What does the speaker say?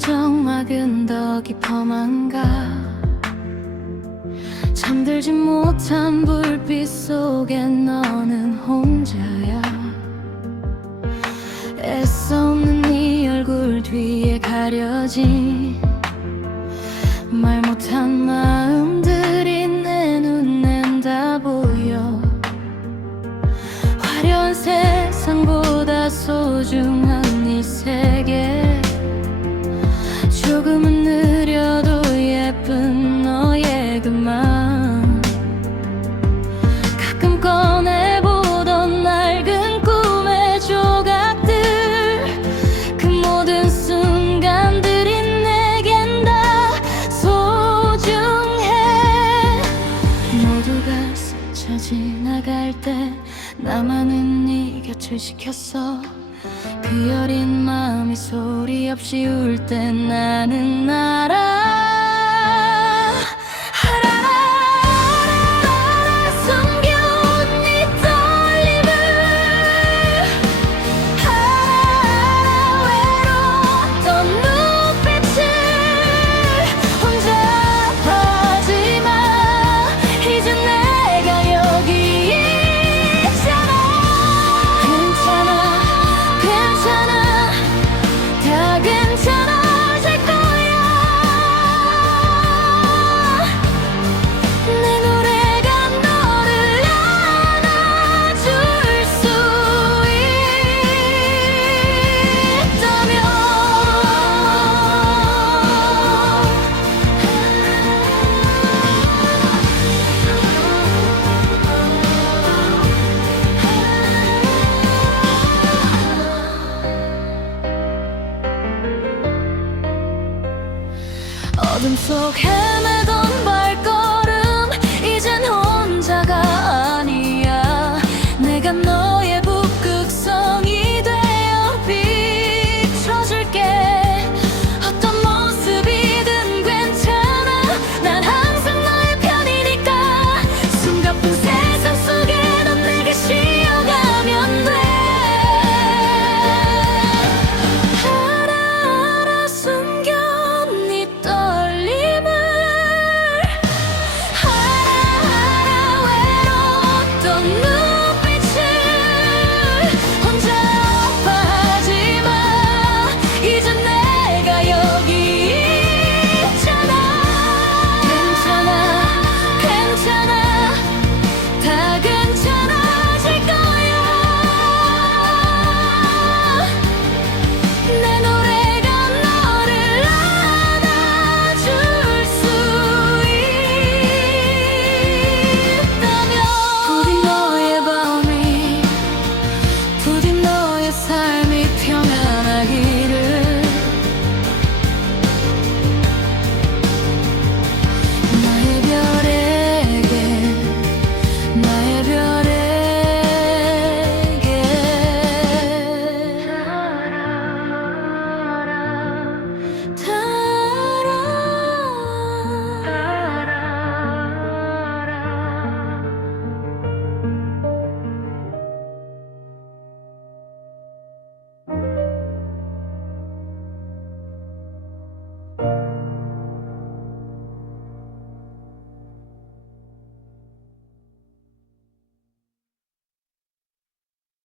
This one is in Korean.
정막은 더 깊어만가. 잠들지 못한 불빛 속에 너는 혼자야. 애써 없는 네 얼굴 뒤에 가려진 스쳐 지나갈 때 나만은 네 곁을 지켰어. 그 여린 마음이 소리 없이 울 때 나는 알아 어둠 속헤